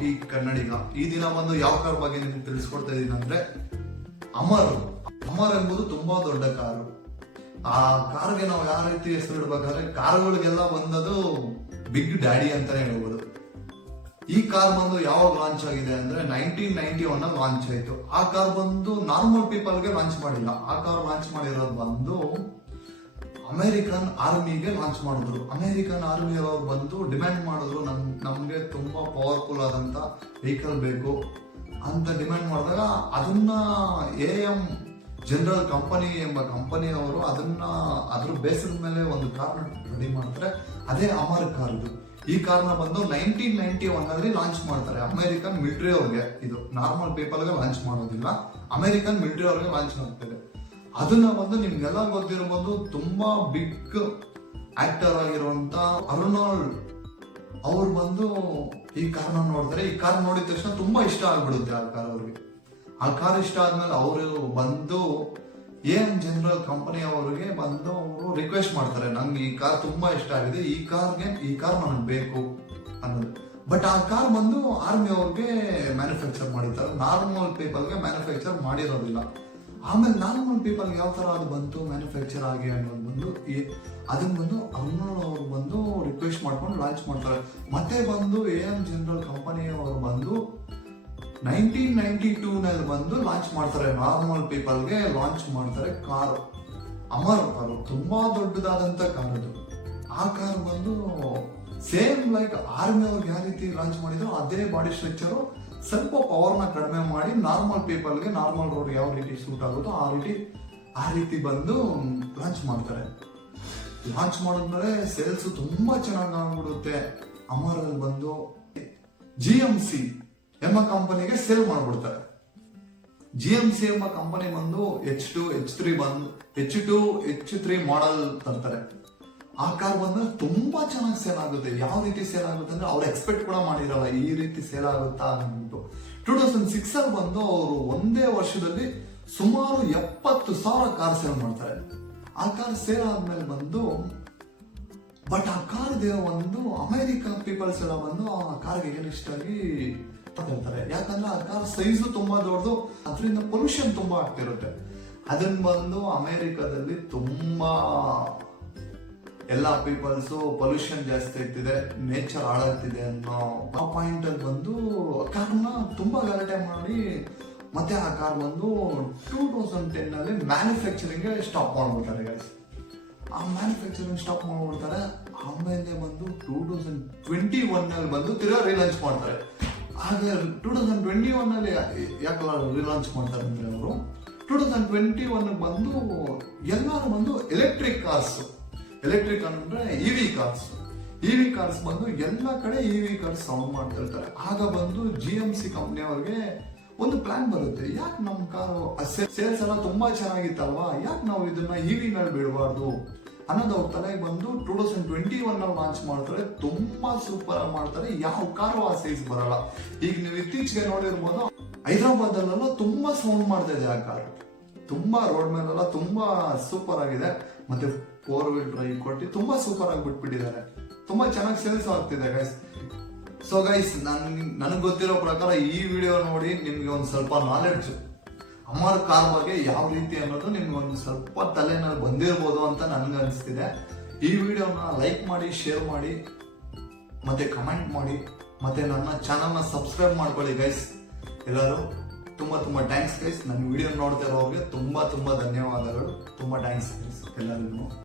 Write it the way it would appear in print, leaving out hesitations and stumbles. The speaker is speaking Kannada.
ರಾಕಿ ಕನ್ನಡಿಗ. ಈ ದಿನ ಬಂದು ಯಾವ ಕಾರ್ ಬಗ್ಗೆ ನಿಮ್ಗೆ ತಿಳಿಸ್ಕೊಡ್ತಾ ಇದೀನಿ ಅಂದ್ರೆ ಅಮರ್. ಅಮರ್ ಎಂಬುದು ತುಂಬಾ ದೊಡ್ಡ ಕಾರು. ಆ ಕಾರ್ಗೆ ನಾವು ಯಾವ ರೀತಿ ಹೆಸರು ಇಡ್ಬೇಕಾದ್ರೆ ಕಾರುಗಳಿಗೆಲ್ಲ ಬಂದದು ಬಿಗ್ ಡ್ಯಾಡಿ ಅಂತಾನೆ ಹೇಳ್ಬೋದು. ಈ ಕಾರ್ ಬಂದು ಯಾವಾಗ ಲಾಂಚ್ ಆಗಿದೆ ಅಂದ್ರೆ 1991 ಲಾಂಚ್ ಆಯ್ತು. ಆ ಕಾರ್ ಬಂದು ನಾರ್ಮಲ್ ಪೀಪಲ್ಗೆ ಲಾಂಚ್ ಮಾಡಿಲ್ಲ. ಆ ಕಾರ್ ಲಾಂಚ್ ಮಾಡಿರೋದು ಬಂದು ಅಮೆರಿಕನ್ ಆರ್ಮಿಗೆ ಲಾಂಚ್ ಮಾಡಿದ್ರು. ಅಮೆರಿಕನ್ ಆರ್ಮಿ ಅವರು ಬಂದು ಡಿಮ್ಯಾಂಡ್ ಮಾಡಿದ್ರು, ನಮ್ಗೆ ತುಂಬಾ ಪವರ್ಫುಲ್ ಆದಂತ ವೆಹಿಕಲ್ ಬೇಕು ಅಂತ ಡಿಮ್ಯಾಂಡ್ ಮಾಡಿದಾಗ ಅದನ್ನ AM ಜನರಲ್ ಕಂಪನಿ ಎಂಬ ಕಂಪನಿಯವರು ಅದನ್ನ ಅದ್ರ ಬೇಸದ ಮೇಲೆ ಒಂದು ಕಾರ್ನ ರೆಡಿ ಮಾಡ್ತಾರೆ. ಅದೇ ಅಮರ್ ಕಾರ್. ಈ ಕಾರ್ನ ಬಂದು 1991 ಲಾಂಚ್ ಮಾಡ್ತಾರೆ ಅಮೆರಿಕನ್ ಮಿಲಿಟರಿ ಅವ್ರಿಗೆ. ಇದು ನಾರ್ಮಲ್ ಪೀಪಲ್ಗೆ ಲಾಂಚ್ ಮಾಡೋದಿಲ್ಲ, ಅಮೆರಿಕನ್ ಮಿಲಿಟರಿ ಅವ್ರಿಗೆ ಲಾಂಚ್ ಮಾಡ್ತಾರೆ. ಅದನ್ನ ಬಂದು ನಿಮ್ಗೆಲ್ಲ ಗೊತ್ತಿರಬಹುದು, ತುಂಬಾ ಬಿಗ್ ಆಕ್ಟರ್ ಆಗಿರುವಂತ ಅರ್ನಾಲ್ಡ್ ಅವ್ರು ಬಂದು ಈ ಕಾರ್ನ ನೋಡ್ತಾರೆ. ಈ ಕಾರ್ ನೋಡಿದ ತಕ್ಷಣ ತುಂಬಾ ಇಷ್ಟ ಆಗ್ಬಿಡುತ್ತೆ ಆ ಕಾರ್ ಅವ್ರಿಗೆ. ಆ ಕಾರ್ ಇಷ್ಟ ಆದ್ಮೇಲೆ ಅವರು ಬಂದು AM ಜನರಲ್ ಕಂಪನಿ ಅವರಿಗೆ ಬಂದು ಅವರು ರಿಕ್ವೆಸ್ಟ್ ಮಾಡ್ತಾರೆ, ನಂಗೆ ಈ ಕಾರ್ ತುಂಬಾ ಇಷ್ಟ ಆಗಿದೆ, ಈ ಕಾರ್ ನನಗೆ ಬೇಕು ಅನ್ನೋದು. ಬಟ್ ಆ ಕಾರ್ ಬಂದು ಆರ್ಮಿ ಅವ್ರಿಗೆ ಮ್ಯಾನುಫ್ಯಾಕ್ಚರ್ ಮಾಡಿರ್ತಾರೆ, ನಾರ್ಮಲ್ ಪೀಪಲ್ಗೆ ಮ್ಯಾನುಫ್ಯಾಕ್ಚರ್ ಮಾಡಿರೋದಿಲ್ಲ. ಆಮೇಲೆ ನಾರ್ಮಲ್ ಪೀಪಲ್ಗೆ ಯಾವ ತರ ಅದು ಬಂತು ಮ್ಯಾನುಫ್ಯಾಕ್ಚರ್ ಆಗಿ ಅನ್ನೋದು ಬಂದು ಅದನ್ನ ಬಂದು ಅರ್ನಾಲ್ಡ್ ಅವರು ಬಂದು ರಿಕ್ವೆಸ್ಟ್ ಮಾಡ್ಕೊಂಡು ಲಾಂಚ್ ಮಾಡ್ತಾರೆ. ಮತ್ತೆ ಬಂದು AM ಜನರಲ್ ಕಂಪನಿ ಅವರು ಬಂದು 1992 ಬಂದು ಲಾಂಚ್ ಮಾಡ್ತಾರೆ. ನಾರ್ಮಲ್ ಪೀಪಲ್ಗೆ ಲಾಂಚ್ ಮಾಡ್ತಾರೆ ಕಾರ್, ಅಮರ್ ಕಾರು. ತುಂಬಾ ದೊಡ್ಡದಾದಂತ ಕಾರ್ ಅದು. ಆ ಕಾರ್ ಬಂದು ಸೇಮ್ ಲೈಕ್ ಆರ್ಮಿ ಅವ್ರಿಗೆ ಯಾವ ರೀತಿ ಲಾಂಚ್ ಮಾಡಿದ್ರು ಅದೇ ಬಾಡಿ ಸ್ಟ್ರಕ್ಚರ್, ಸ್ವಲ್ಪ ಪವರ್ನ ಕಡಿಮೆ ಮಾಡಿ ನಾರ್ಮಲ್ ಪೀಪಲ್ಗೆ, ನಾರ್ಮಲ್ ರೋಡ್ ಯಾವ ರೀತಿ ಸೂಟ್ ಆಗುತ್ತೋ ಆ ರೀತಿ ಬಂದು ಲಾಂಚ್ ಮಾಡ್ತಾರೆ. ಲಾಂಚ್ ಮಾಡಿದ್ಮೇಲೆ ಸೇಲ್ಸ್ ತುಂಬಾ ಚೆನ್ನಾಗಿ ಆಗ್ಬಿಡುತ್ತೆ. ಅಮರ್ ಬಂದು GMC ಎಂಬ ಕಂಪನಿಗೆ ಸೇಲ್ ಮಾಡ್ಬಿಡ್ತಾರೆ. GMC ಎಂಬ ಕಂಪನಿ ಬಂದು H2, H3 ಮಾಡೆಲ್ ತರ್ತಾರೆ. ಆ ಕಾರ್ ಬಂದ್ರೆ ತುಂಬಾ ಚೆನ್ನಾಗಿ ಸೇಲ್ ಆಗುತ್ತೆ. ಯಾವ ರೀತಿ ಸೇಲ್ ಆಗುತ್ತೆ ಅಂದ್ರೆ ಅವ್ರು ಎಕ್ಸ್ಪೆಕ್ಟ್ ಕೂಡ ಮಾಡಿರಲ್ಲ ಈ ರೀತಿ ಸೇಲ್ ಆಗುತ್ತಾ ಅಂದ್ಬಿಟ್ಟು. 2006 ಬಂದು ಅವರು ಒಂದೇ ವರ್ಷದಲ್ಲಿ ಸುಮಾರು 70,000 ಕಾರ್ ಸೇಲ್ ಮಾಡ್ತಾರೆ. ಆ ಕಾರ್ ಸೇಲ್ ಆದ್ಮೇಲೆ ಬಂದು ಬಟ್ ಆ ಕಾರ್ ಒಂದು ಅಮೆರಿಕ ಪೀಪಲ್ಸ್ ಎಲ್ಲ ಬಂದು ಆ ಕಾರ್ಗೆ ಎಗೇನಿಸ್ಟ್ ಆಗಿ ತಗೊಳ್ತಾರೆ. ಯಾಕಂದ್ರೆ ಆ ಕಾರ್ ಸೈಜು ತುಂಬಾ ದೊಡ್ಡದು, ಅದರಿಂದ ಪೊಲ್ಯೂಷನ್ ತುಂಬಾ ಆಗ್ತಿರುತ್ತೆ. ಅದನ್ನ ಬಂದು ಅಮೆರಿಕದಲ್ಲಿ ತುಂಬಾ ಎಲ್ಲ ಪೀಪಲ್ಸ್ ಪೊಲ್ಯೂಷನ್ ಜಾಸ್ತಿ ಆಗ್ತಿದೆ, ನೇಚರ್ ಹಾಳಾಗ್ತಿದೆ ಅನ್ನೋ ಆ ಪಾಯಿಂಟ್ ಅಲ್ಲಿ ಬಂದು ಕಾರ್ನ ತುಂಬಾ ಗಲಾಟೆ ಮಾಡಿ ಮತ್ತೆ ಆ ಕಾರ್ ಬಂದು 2010 ಮ್ಯಾನುಫ್ಯಾಕ್ಚರಿಂಗ್ ಸ್ಟಾಪ್ ಮಾಡ್ಬಿಡ್ತಾರೆ ಗೈಸ್. ಆ ಮ್ಯಾನುಫ್ಯಾಕ್ಚರಿಂಗ್ ಸ್ಟಾಪ್ ಮಾಡ್ಬಿಡ್ತಾರೆ. ಆಮೇಲೆ ಬಂದು 2021 ಬಂದು ತಿರ್ಗಾ ರಿಲಾಂಚ್ ಮಾಡ್ತಾರೆ. ಹಾಗೆ 2021 ಯಾಕೆ ರಿಲಾಂಚ್ ಮಾಡ್ತಾರೆ ಅಂದ್ರೆ ಅವರು 2021 ಬಂದು ಎಲ್ಲರೂ ಬಂದು ಎಲೆಕ್ಟ್ರಿಕ್ ಅಂದ್ರೆ EV ಕಾರ್ಸ್ ಬಂದು ಎಲ್ಲ ಕಡೆ EV ಕಾರ್ಸ್ ಸೌಂಡ್ ಮಾಡ್ತಿರ್ತಾರೆ. ಆಗ ಬಂದು GMC ಕಂಪ್ನಿ ಅವ್ರಿಗೆ ಒಂದು ಪ್ಲಾನ್ ಬರುತ್ತೆ, ಯಾಕೆ ನಮ್ಮ ಕಾರು ಸೇಲ್ಸ್ ಎಲ್ಲ ತುಂಬಾ ಚೆನ್ನಾಗಿತ್ತಲ್ವಾ, ಯಾಕೆ ನಾವು ಇದನ್ನ EV ನಲ್ಲಿ ಬಿಡಬಾರ್ದು ಅನ್ನೋದು ಅವ್ರ ತಲೆಗೆ ಬಂದು 2021 ಲಾಂಚ್ ಮಾಡ್ತಾರೆ. ತುಂಬಾ ಸೂಪರ್ ಆಗಿ ಮಾಡ್ತಾರೆ. ಯಾವ ಕಾರು ಆ ಸೈಜ್ ಬರಲ್ಲ. ಈಗ ನೀವು ಇತ್ತೀಚೆಗೆ ನೋಡಿರ್ಬೋದು, ಹೈದರಾಬಾದ್ ಅಲ್ಲೆಲ್ಲ ತುಂಬಾ ಸೌಂಡ್ ಮಾಡ್ತಾ ಇದೆ ಆ ಕಾರ್. ತುಂಬಾ ರೋಡ್ ಮೇಲೆಲ್ಲ ತುಂಬಾ ಸೂಪರ್ ಆಗಿದೆ. ಮತ್ತೆ 4-wheel ಡ್ರೈವ್ ಕೊಟ್ಟು ತುಂಬಾ ಸೂಪರ್ ಆಗಿ ಬಿಟ್ಬಿಟ್ಟಿದ್ದಾರೆ. ತುಂಬಾ ಚೆನ್ನಾಗಿ ಸೇಲ್ಸ್ ಆಗ್ತಿದೆ ಗೈಸ್. ಸೊ ಗೈಸ್, ನನಗೆ ಗೊತ್ತಿರೋ ಪ್ರಕಾರ ಈ ವಿಡಿಯೋ ನೋಡಿ ನಿಮ್ಗೆ ಒಂದು ಸ್ವಲ್ಪ ನಾಲೆಡ್ಜ್ ಅಮರ್ ಕಾರ್ ಬಗ್ಗೆ ಯಾವ ರೀತಿ ಅನ್ನೋದು ನಿಮ್ಗೆ ಒಂದು ಸ್ವಲ್ಪ ತಲೆನಲ್ಲಿ ಬಂದಿರ್ಬೋದು ಅಂತ ನನ್ಗೆ ಅನಿಸ್ತಿದೆ. ಈ ವಿಡಿಯೋನ ಲೈಕ್ ಮಾಡಿ, ಶೇರ್ ಮಾಡಿ, ಮತ್ತೆ ಕಮೆಂಟ್ ಮಾಡಿ, ಮತ್ತೆ ನನ್ನ ಚಾನಲ್ನ ಸಬ್ಸ್ಕ್ರೈಬ್ ಮಾಡ್ಕೊಳ್ಳಿ ಗೈಸ್. ಎಲ್ಲರೂ ತುಂಬಾ ಥ್ಯಾಂಕ್ಸ್ ಗೈಸ್. ನನ್ನ ವಿಡಿಯೋ ನೋಡ್ತಾ ಇರೋರಿಗೆ ತುಂಬಾ ಧನ್ಯವಾದಗಳು. ತುಂಬಾ ಥ್ಯಾಂಕ್ಸ್ ಗೈಸ್ ಎಲ್ಲರಿಗೂ.